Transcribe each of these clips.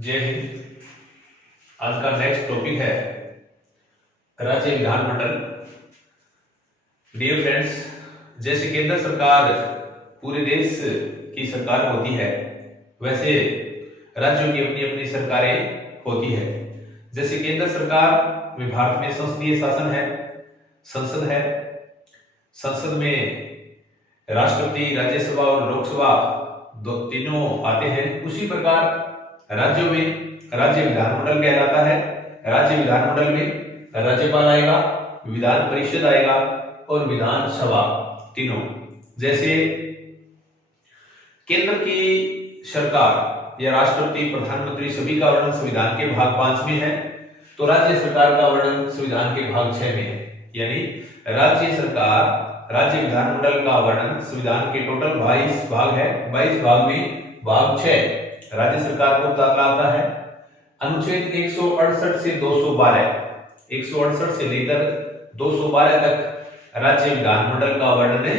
जय हिंद। आज का नेक्स्ट टॉपिक है राज्य विधानमंडल। डियर फ्रेंड्स, जैसे केंद्र सरकार पूरे देश की सरकार होती है, वैसे राज्यों की अपनी अपनी सरकारें होती है। जैसे केंद्र सरकार में भारत में संसदीय शासन है, संसद है। संसद में राष्ट्रपति, राज्यसभा और लोकसभा तीनों आते हैं। उसी प्रकार राज्यों में राज्य विधानमंडल कहलाता है। राज्य विधानमंडल में राज्यपाल आएगा, विधान परिषद आएगा और विधानसभा, तीनों। जैसे केंद्र की सरकार या राष्ट्रपति, प्रधानमंत्री सभी का वर्णन संविधान के भाग 5 में है, तो राज्य सरकार का वर्णन संविधान के भाग 6 में है। यानी राज्य सरकार, राज्य विधानमंडल का वर्णन संविधान के टोटल 22 भाग है। 22 भाग में भाग 6 राज्य सरकार को लाता है। अनुच्छेद 168 से 212, 168 से लेकर 212 तक राज्य विधानमंडल का वर्णन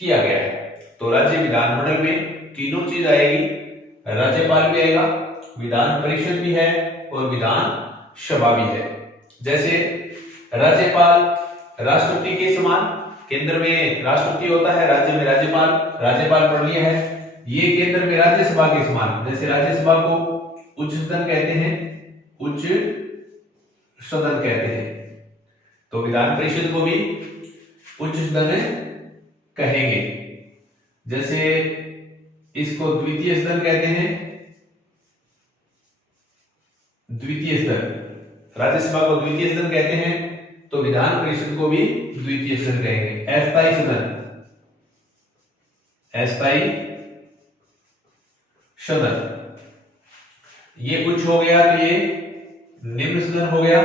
किया गया है। तो राज्य विधानमंडल में तीनों चीज आएगी, राज्यपाल भी आएगा, विधान परिषद भी है और विधानसभा भी है। जैसे राज्यपाल राष्ट्रपति के समान, केंद्र में राष्ट्रपति होता है, राज्य में राज्यपाल। राज्यपाल पढ़ लिया है। ये केंद्र में राज्यसभा के समान, जैसे राज्यसभा को उच्च सदन कहते हैं, उच्च सदन कहते हैं, तो विधान परिषद को भी उच्च सदन कहेंगे। जैसे इसको द्वितीय सदन कहते हैं, द्वितीय सदन। राज्यसभा को द्वितीय सदन कहते हैं, तो विधान परिषद को भी द्वितीय सदन कहेंगे। अस्थायी सदन, अस्थायी सदन, ये उच्च हो गया तो ये निम्न सदन हो गया,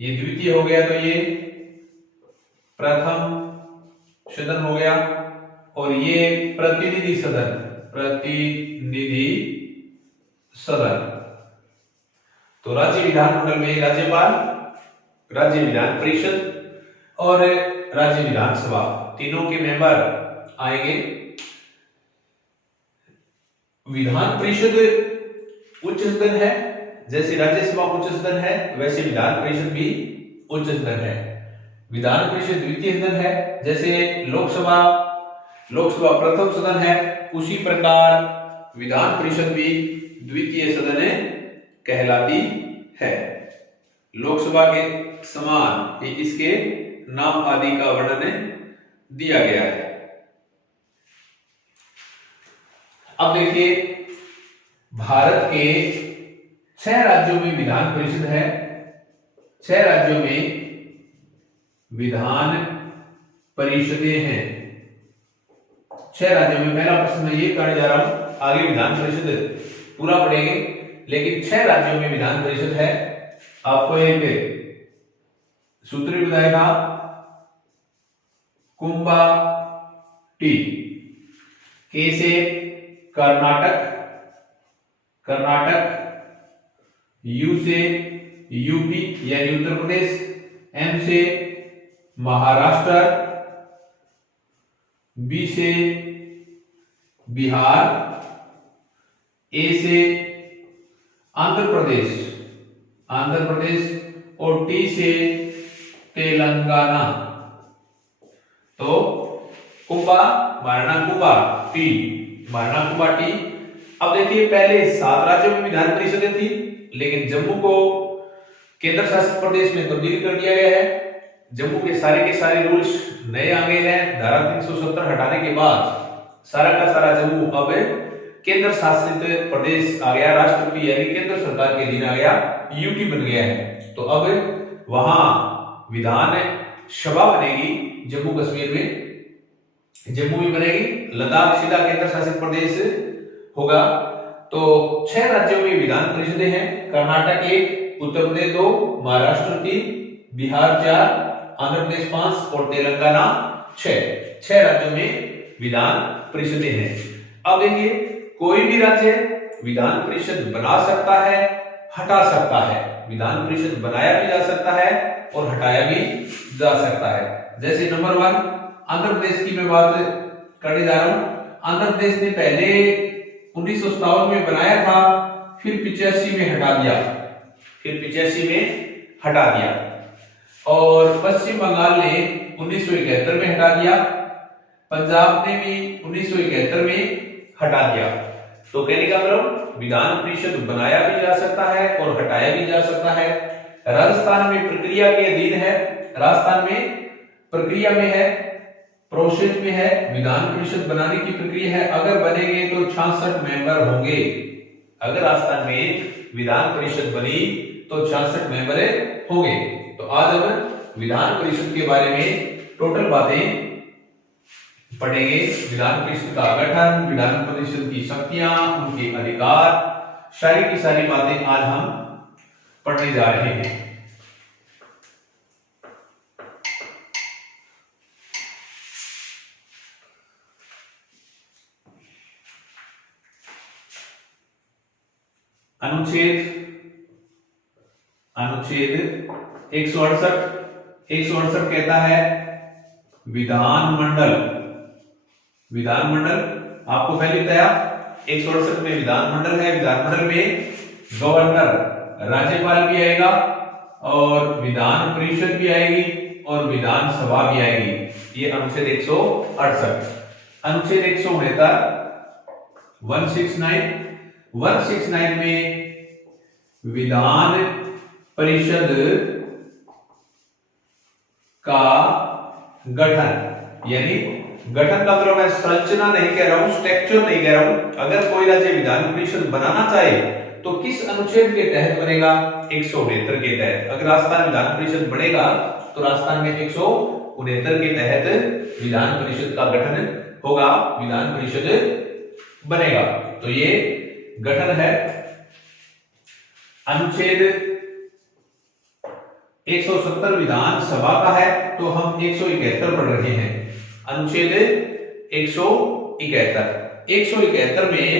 ये द्वितीय हो गया तो ये प्रथम सदन हो गया, और ये प्रतिनिधि सदन, प्रतिनिधि सदन। तो राज्य विधानमंडल में राज्यपाल, राज्य विधान परिषद और राज्य विधानसभा, तीनों के मेंबर आएंगे। विधान परिषद उच्च सदन है, जैसे राज्यसभा उच्च सदन है, वैसे विधान परिषद भी उच्च सदन है। विधान परिषद द्वितीय सदन है, जैसे लोकसभा प्रथम सदन है, उसी प्रकार विधान परिषद भी द्वितीय सदन कहलाती है। लोकसभा के समान इसके नाम आदि का वर्णन दिया गया है। अब देखिए, भारत के 6 राज्यों में विधान परिषद है, 6 राज्यों में विधान परिषदें हैं। 6 राज्यों में, पहला प्रश्न मैं ये करने जा रहा हूं, आगे विधान परिषद पूरा पढ़ेंगे, लेकिन 6 राज्यों में विधान परिषद है। आपको एक सूत्र बताया था, कुंभा टी। के से कर्नाटक, यू से यूपी यानी उत्तर प्रदेश, एम से महाराष्ट्र, बी से बिहार, ए से आंध्र प्रदेश और टी से तेलंगाना। तो कुंभा, महाराणा कुंभा टी, महाराणा कुंभा टी। अब देखिए, पहले 7 राज्यों में विधान परिषदें थी, लेकिन जम्मू को केंद्र शासित प्रदेश में तब्दील कर दिया गया है। जम्मू के सारे रूल्स नए आ गए हैं। धारा 370 हटाने के बाद सारा का सारा जम्मू अब केंद्र शासित प्रदेश आ गया, राष्ट्रपति यानी केंद्र सरकार के अधीन आ गया, यूटी बन गया है। तो अब वहां विधान सभा बनेगी जम्मू कश्मीर में, जम्मू में बनेगी, लद्दाख सीधा केंद्र शासित प्रदेश होगा। तो 6 राज्यों में विधान परिषदें हैं, कर्नाटक 1, उत्तर प्रदेश 2, महाराष्ट्र 3, बिहार 4, आंध्र प्रदेश 5 और तेलंगाना 6 राज्यों में विधान परिषदें हैं। अब देखिए, कोई भी राज्य विधान परिषद बना सकता है, हटा सकता है। विधान परिषद बनाया भी जा सकता है और हटाया भी जा सकता है। जैसे नंबर 1 आंध्र प्रदेश की मैं बात करने जा रहा हूं। आंध्र प्रदेश ने पहले 1957 में बनाया था, फिर 85 में हटा दिया, फिर 85 में हटा दिया, और पश्चिम बंगाल ने 1971 में हटा दिया, पंजाब ने भी 1971 में हटा दिया। तो कहने का मतलब विधान परिषद बनाया भी जा सकता है और हटाया भी जा सकता है। राजस्थान में प्रक्रिया के अधीन है, राजस्थान में प्रक्रिया में है, प्रोसेस में है, विधान परिषद बनाने की प्रक्रिया है। अगर बनेंगे तो 66 मेंबर होंगे। अगर राजस्थान में विधान परिषद बनी तो 66 मेंबर होंगे। तो आज हम विधान परिषद के बारे में टोटल बातें पढ़ेंगे। विधान परिषद का गठन, विधान परिषद की शक्तियां, उनके अधिकार, सारी की सारी बातें आज हम पढ़ने जा रहे हैं। अनुच्छेद 168 कहता है विधानमंडल। विधानमंडल आपको पहले बताया, 168 में विधानमंडल है। विधानमंडल में गवर्नर, राज्यपाल भी आएगा, और विधान परिषद भी आएगी, और विधानसभा भी आएगी। ये अनुच्छेद 168। अनुच्छेद 169 169 में विधान परिषद का गठन, यानी गठन का मतलब मैं संरचना नहीं कह रहा हूं, स्ट्रक्चर नहीं कह रहा हूं। अगर कोई राज्य विधान परिषद बनाना चाहे तो किस अनुच्छेद के तहत बनेगा? 169 के तहत। अगर राजस्थान विधान परिषद बनेगा तो राजस्थान में 169 के तहत विधान परिषद का गठन होगा, विधान परिषद बनेगा। तो ये गठन है। अनुच्छेद 170 विधानसभा का है, तो हम 171 पढ़ रहे हैं। अनुच्छेद 171 में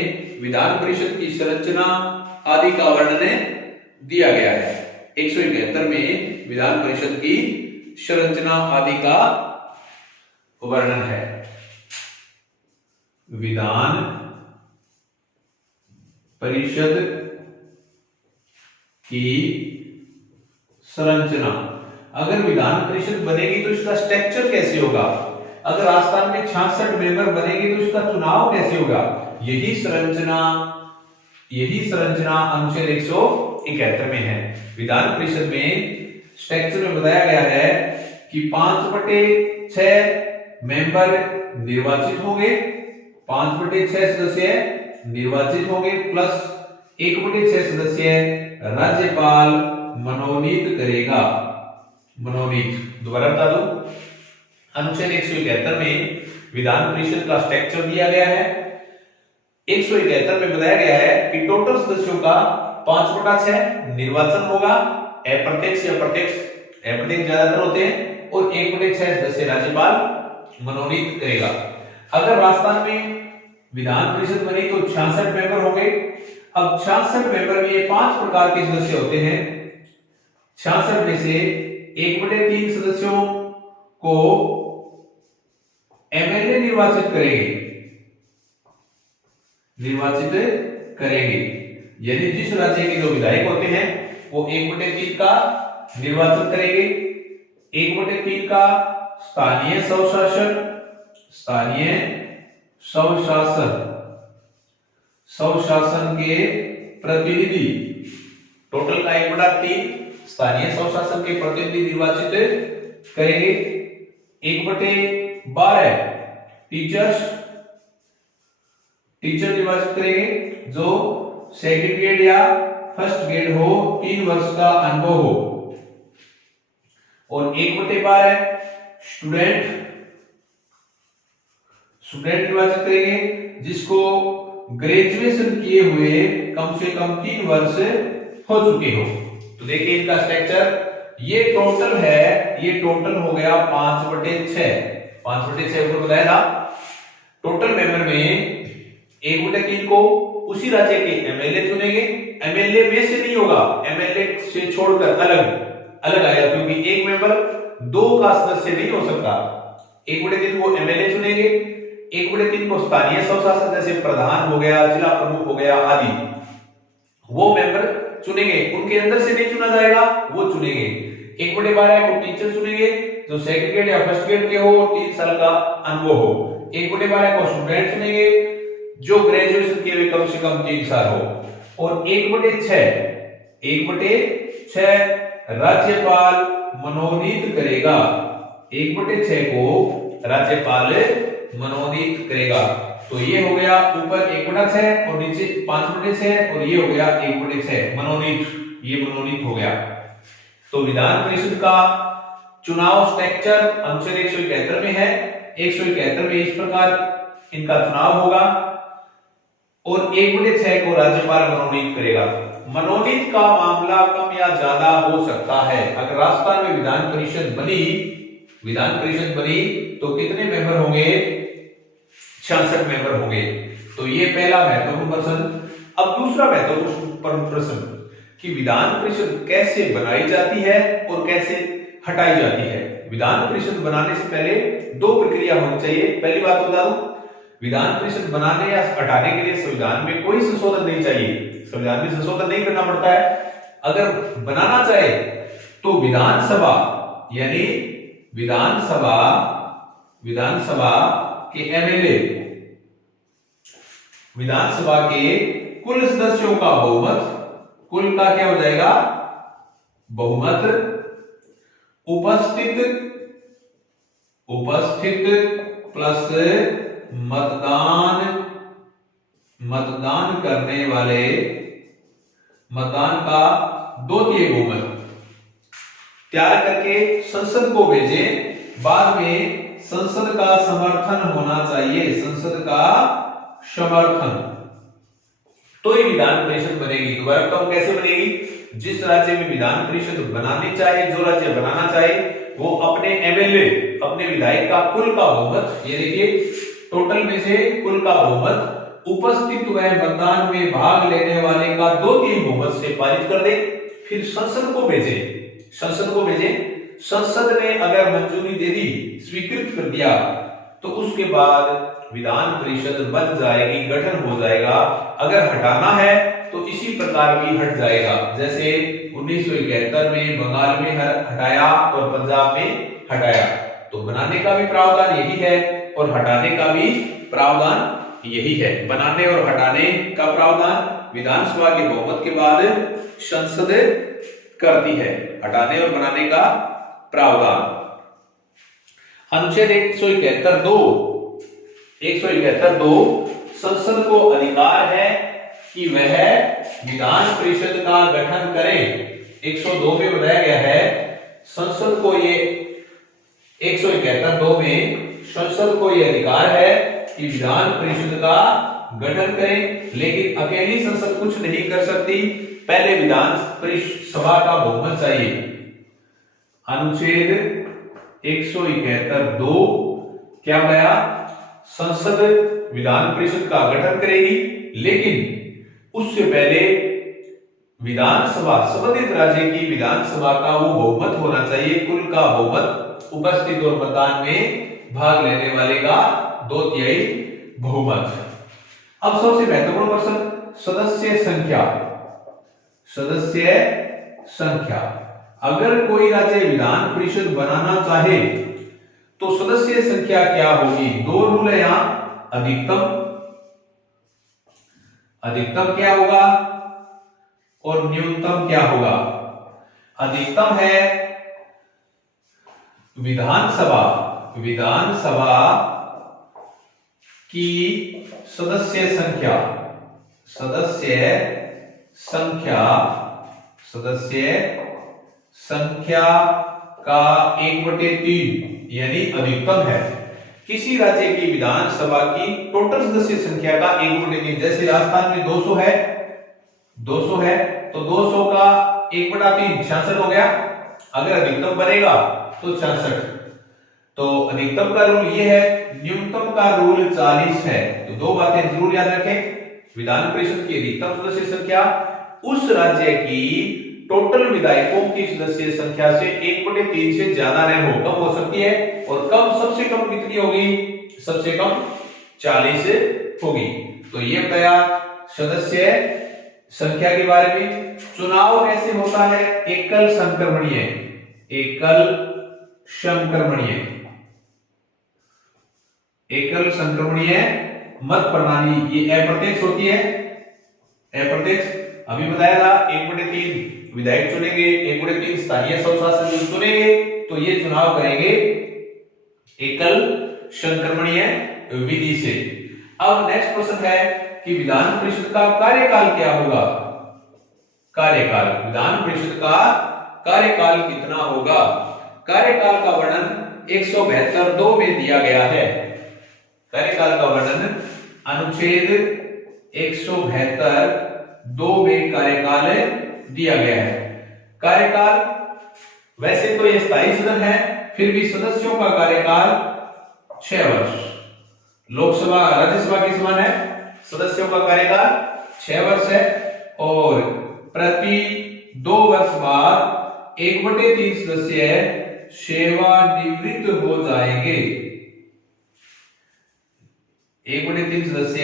विधान परिषद की संरचना आदि का वर्णन दिया गया है। 171 में विधान परिषद की संरचना आदि का वर्णन है। विधान परिषद की संरचना, अगर विधान परिषद बनेगी तो इसका स्ट्रक्चर कैसे होगा? अगर राजस्थान में 66 मेंबर बनेंगे तो इसका चुनाव कैसे होगा? यही संरचना अनुच्छेद 171 में है। विधान परिषद में स्ट्रक्चर में बताया गया है कि 5/6 मेंबर निर्वाचित होंगे, 5/6 सदस्य निर्वाचित होंगे, प्लस 1/6 सदस्य राज्यपाल मनोनीत करेगा। मनोनीत, दोबारा बता दो, अनुच्छेद 171 में विधान परिषद का स्ट्रक्चर दिया गया है। 171 में बताया गया है कि टोटल सदस्यों का 5/6 निर्वाचन होगा, अप्रत्यक्ष या प्रत्यक्ष, अप्रत्यक्ष ज्यादातर होते हैं, और 1/6 सदस्य राज्यपाल मनोनीत करेगा। अगर राजस्थान में विधान परिषद बनी तो 66 मेंबर होंगे। अब 66 मेंबर में 5 प्रकार के सदस्य होते हैं। 66 में से 1/3 सदस्यों को एमएलए निर्वाचित करेंगे, यानी जिस राज्य के जो विधायक होते हैं वो 1/3 का निर्वाचन करेंगे। 1/3 का स्थानीय स्वशासन के प्रतिनिधि, टोटल का 1/3 स्थानीय स्वशासन के प्रतिनिधि निर्वाचित करेंगे। 1/12 टीचर निर्वाचित करेंगे जो सेकंड ग्रेड या फर्स्ट ग्रेड हो, 3 वर्ष का अनुभव हो। और 1/12 स्टूडेंट निर्वाचित करेंगे जिसको ग्रेजुएशन किए हुए कम से कम 3 वर्ष हो चुके हो। तो देखिए इनका स्ट्रक्चर, ये टोटल है, ये टोटल हो गया 5/6। 5/6 ऊपर बताया था। टोटल मेंबर में 1/3 को उसी राज्य के एमएलए चुनेंगे। एमएलए में से नहीं होगा, एमएलए से छोड़कर अलग आएगा, क्योंकि एक मेंबर 2 का सदस्य नहीं हो सकता। 1/3 को एमएलए चुनेंगे, 1/3 को स्थानीय स्वशासन जैसे प्रधान हो गया, जिला प्रमुख हो गया आदि, वो मेंबर चुनेंगे, उनके अंदर से नहीं चुना जाएगा, वो चुनेंगे। 1/12 को टीचर चुनेंगे जो सेकंड ग्रेड या फर्स्ट ग्रेड के हो और 3 साल का अनुभव हो। 1/12 को स्टूडेंट चुनेंगे जो ग्रेजुएशन किए हुए कम से कम 3 साल हो। और 1/6 राज्यपाल मनोनीत करेगा, 1/6 को राज्यपाल मनोनीत करेगा। तो ये हो गया ऊपर 1/6 और नीचे 5/6 और ये हो गया 1/6 मनोनीत, ये मनोनीत हो गया। तो विधान परिषद का चुनाव स्ट्रक्चर अनुच्छेद 171 में है। 171 में इस प्रकार इनका चुनाव होगा और 1/6 को राज्यपाल मनोनीत करेगा। मनोनीत का मामला कम या ज्यादा हो सकता है। अगर राजस्थान में विधान परिषद बनी तो कितने मेंबर होंगे? 66 मेंबर होंगे। तो ये पहला महत्वपूर्ण प्रश्न। अब दूसरा महत्वपूर्ण प्रश्न कि विधान परिषद कैसे बनाई जाती है और कैसे हटाई जाती है। विधान परिषद बनाने से पहले 2 प्रक्रिया होनी चाहिए। पहली बात बता दूं, विधान परिषद बनाने या हटाने के लिए संविधान में कोई संशोधन नहीं चाहिए, संविधान में संशोधन नहीं करना पड़ता है। अगर बनाना चाहे तो विधानसभा यानी विधानसभा के एमएलए, विधानसभा के कुल सदस्यों का बहुमत, कुल का क्या हो जाएगा? बहुमत, उपस्थित प्लस मतदान करने वाले, मतदान का 2/3 बहुमत तैयार करके संसद को भेजें। बाद में संसद का समर्थन होना चाहिए, संसद का समर्थन, तो ये विधान परिषद बनेगी। दोबारा बताऊं कैसे बनेगी? जिस राज्य में विधान परिषद बनानी चाहे, जो राज्य बनाना चाहे, वो अपने एमएलए, अपने विधायक का कुल का बहुमत, ये देखिए टोटल में से कुल का बहुमत, उपस्थित व मतदान में भाग लेने वाले का 2/3 बहुमत से पारित कर दे। फिर संसद को भेजे, संसद ने अगर मंजूरी दे दी, स्वीकृत कर दिया, तो उसके बाद विधान परिषद बन जाएगी, गठन हो जाएगा। अगर हटाना है तो इसी प्रकार भी हट जाएगा, जैसे 1971 में बंगाल में हटाया और पंजाब में हटाया। तो बनाने का भी प्रावधान यही है और हटाने का भी प्रावधान यही है। बनाने और हटाने का प्रावधान विधानसभा के बहुमत के बाद संसद करती है, हटाने और बनाने का प्रावधान। अनुच्छेद 171(2) संसद को अधिकार है कि वह विधान परिषद का गठन करे। 102 में बताया गया है संसद को, ये 171(2) में संसद को ये अधिकार है कि विधान परिषद का गठन करें, लेकिन अकेली संसद कुछ नहीं कर सकती, पहले विधान सभा का बहुमत चाहिए। अनुच्छेद 171(2) क्या बताया? संसद विधान परिषद का गठन करेगी, लेकिन उससे पहले विधानसभा, संबंधित राज्य की विधानसभा का वो बहुमत होना चाहिए, कुल का बहुमत, उपस्थित और मतदान में भाग लेने वाले का 2/3 बहुमत। अब सबसे महत्वपूर्ण प्रश्न, सदस्य संख्या। अगर कोई राज्य विधान परिषद बनाना चाहे तो सदस्य संख्या क्या होगी? 2 रूल है यहां। अधिकतम क्या होगा और न्यूनतम क्या होगा? अधिकतम है विधानसभा की सदस्य संख्या का 1/3 यानी अधिकतम है। किसी राज्य की विधानसभा की टोटल सदस्य संख्या का 1/3, जैसे राजस्थान में 200 है तो 200 का 1/3 66 हो गया। अगर अधिकतम बनेगा तो 66। तो अधिकतम का रूल ये है, न्यूनतम का रूल 40 है। तो 2 बातें जरूर याद रखें। विधान परिषद की अधिकतम सदस्य संख्या उस राज्य की टोटल विधायकों की सदस्य संख्या से 1/3 से ज्यादा नहीं हो, कम हो सकती है। और कम, सबसे कम कितनी होगी? सबसे कम 40 होगी। तो ये बताया सदस्य संख्या के बारे में। चुनाव कैसे होता है? एकल संक्रमणीय, एकल संक्रमणीय, एकल संक्रमणीय मत प्रणाली। ये अप्रत्यक्ष होती है, अप्रत्यक्ष। अभी बताया था 1/3 विधायक चुनेंगे, 1/3 स्थानीय स्वशासन जो चुनेंगे, तो ये चुनाव करेंगे एकल संक्रमणीय विधि से। अब नेक्स्ट प्रश्न है कि विधान परिषद का कार्यकाल क्या होगा? कार्यकाल, विधान परिषद का कार्यकाल कितना होगा? कार्यकाल का वर्णन 172(2) में दिया गया है। कार्यकाल का वर्णन अनुच्छेद 172(2) में कार्यकाल दिया गया है। कार्यकाल वैसे तो ये स्थायी सदन है, फिर भी सदस्यों का कार्यकाल 6 वर्ष। लोकसभा राज्यसभा के समान है, सदस्यों का कार्यकाल 6 वर्ष है और प्रति 2 वर्ष बाद 1/3 सदस्य सेवानिवृत्त हो जाएंगे। 1/3 सदस्य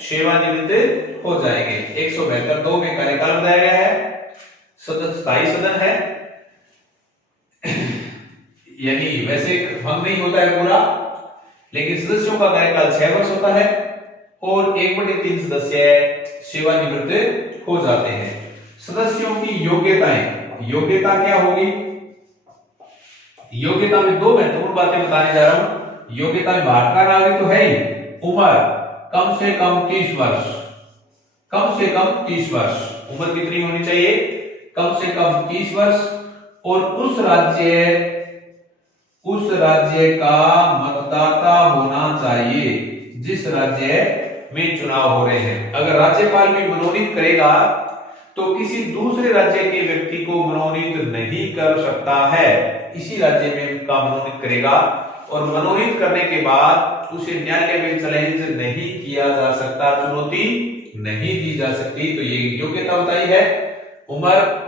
सेवानिवृत्त हो जाएंगे। 172(2) में कार्यकाल बताया गया है। स्थायी सदन है, यानी वैसे भंग नहीं होता है पूरा, लेकिन सदस्यों का कार्यकाल 6 वर्ष होता है और 1/3 सदस्य सेवानिवृत्त हो जाते हैं। सदस्यों की योग्यताएं, योग्यता क्या होगी? योग्यता में 2 महत्वपूर्ण बातें बताने जा रहा हूं। योग्यता में भारत का नागरिक तो है ही, उम्र कम से कम 30 वर्ष, कम से कम 30 वर्ष। उम्र कितनी होनी चाहिए? कम से कम 30 वर्ष। और उस राज्य का मतदाता होना चाहिए जिस राज्य में चुनाव हो रहे हैं। अगर राज्यपाल भी मनोनीत करेगा तो किसी दूसरे राज्य के व्यक्ति को मनोनीत नहीं कर सकता है, इसी राज्य में का मनोनीत करेगा। और मनोनीत करने के बाद उसे न्यायालय में चैलेंज नहीं किया जा सकता, चुनौती नहीं दी जा सकती। तो ये योग्यता बताई है। उम्र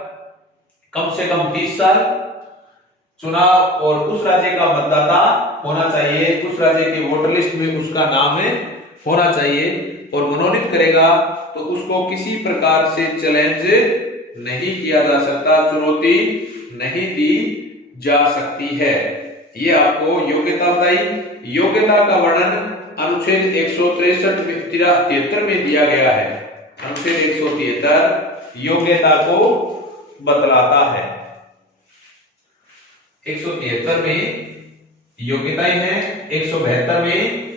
कम से कम 30 साल, चुनाव और उस राज्य का मतदाता होना चाहिए, उस राज्य के वोटर लिस्ट में उसका नाम होना चाहिए और मनोनीत करेगा तो उसको किसी प्रकार से चैलेंज नहीं किया जा सकता, चुनौती नहीं दी जा सकती है। ये आपको योग्यता बताई। योग्यता का वर्णन अनुच्छेद 163 में दिया गया है। अनुच्छेद 173 योग्यता को बतलाता है। 173 में योग्यताएं हैं, 172 में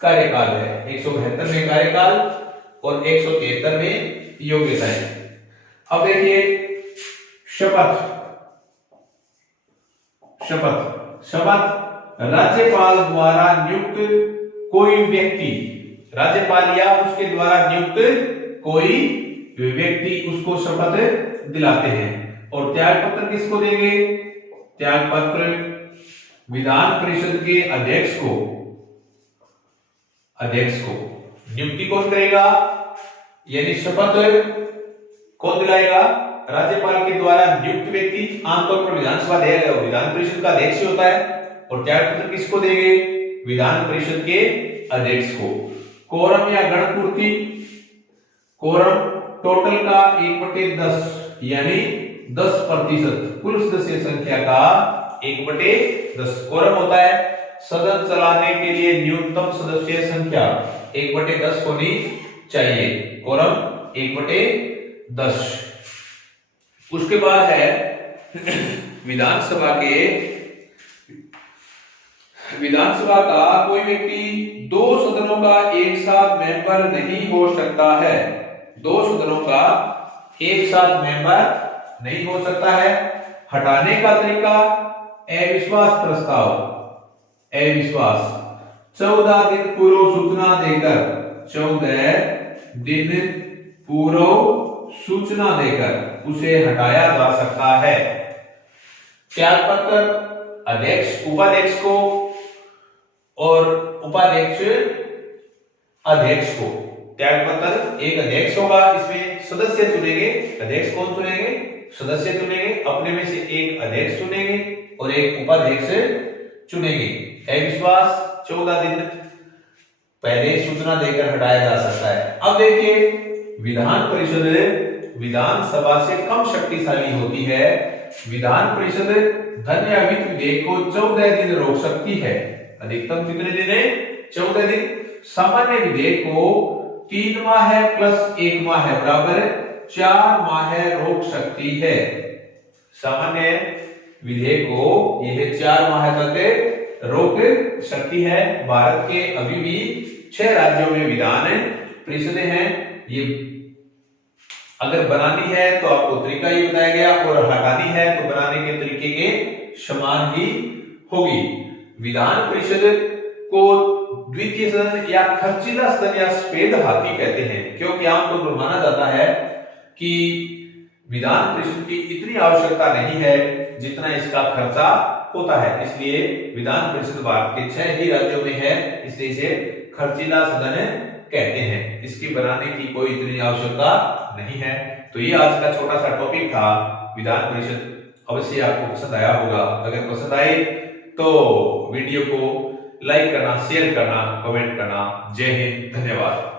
कार्यकाल है। 172 में कार्यकाल और 173 में योग्यताएं। अब देखिए शपथ। शपथ, शपथ राज्यपाल द्वारा नियुक्त कोई व्यक्ति, राज्यपाल या उसके द्वारा नियुक्त कोई व्यक्ति उसको शपथ दिलाते हैं। और त्याग पत्र किसको देंगे? त्याग पत्र विधान परिषद के अध्यक्ष को, अध्यक्ष को। नियुक्ति कौन करेगा? यानी शपथ कौन दिलाएगा? राज्यपाल के द्वारा नियुक्त व्यक्ति, आमतौर पर विधान परिषद का अध्यक्ष होता है। और त्याग पत्र किसको देंगे? विधान परिषद के अध्यक्ष को। कोरम या गणपूर्ति, कोरम टोटल का 1/10 यानी 10% कुल सदस्य संख्या का 1/10 कोरम होता है। सदन चलाने के लिए न्यूनतम सदस्य संख्या 1/10 होनी चाहिए। कोरम 1/10। उसके बाद है विधानसभा का कोई व्यक्ति 2 सदनों का एक साथ मेंबर नहीं हो सकता है। 2 सदनों का एक साथ मेंबर नहीं हो सकता है। हटाने का तरीका अविश्वास प्रस्ताव, अविश्वास 14 दिन पूर्व सूचना देकर, 14 दिन पूर्व सूचना देकर उसे हटाया जा सकता है। त्याग पत्र अध्यक्ष उपाध्यक्ष को और उपाध्यक्ष अध्यक्ष को। त्याग पत्र एक अध्यक्ष होगा, इसमें सदस्य चुनेंगे। अध्यक्ष कौन चुनेंगे? सदस्य चुनेंगे, अपने में से एक अध्यक्ष चुनेंगे और एक उपाध्यक्ष चुनेंगे। अविश्वास 14 दिन पहले सूचना देकर हटाया जा सकता है। अब देखिए विधान परिषद विधानसभा से कम शक्तिशाली होती है। विधान परिषद धन्य अभित विधेयक को 14 दिन रोक सकती है। अधिकतम कितने दिन है? 14 दिन। सामान्य विधेयक को 3 माह प्लस 1 माह बराबर 4 माह रोक सकती है। सामान्य विधेयक को यह 4 माह तक रोक सकती है। भारत के अभी भी 6 राज्यों में विधान परिषदें हैं। ये अगर बनानी है तो आपको तरीका ये बताया गया, और हटानी है तो बनाने के तरीके के समान ही होगी। विधान परिषद को द्वितीय सदन या खर्चीला सदन या सफेद हाथी कहते हैं, क्योंकि आमतौर पर माना जाता है कि विधान परिषद की इतनी आवश्यकता नहीं है जितना इसका खर्चा होता है। इसलिए विधान परिषद भारत के 6 ही राज्यों में है, इसलिए इसे खर्चीला सदन कहते हैं। इसके बनाने की कोई इतनी आवश्यकता नहीं है। तो ये आज का छोटा सा टॉपिक था विधान परिषद। अवश्य आपको पसंद आया होगा। अगर पसंद आए तो वीडियो को लाइक करना, शेयर करना, कमेंट करना। जय हिंद, धन्यवाद।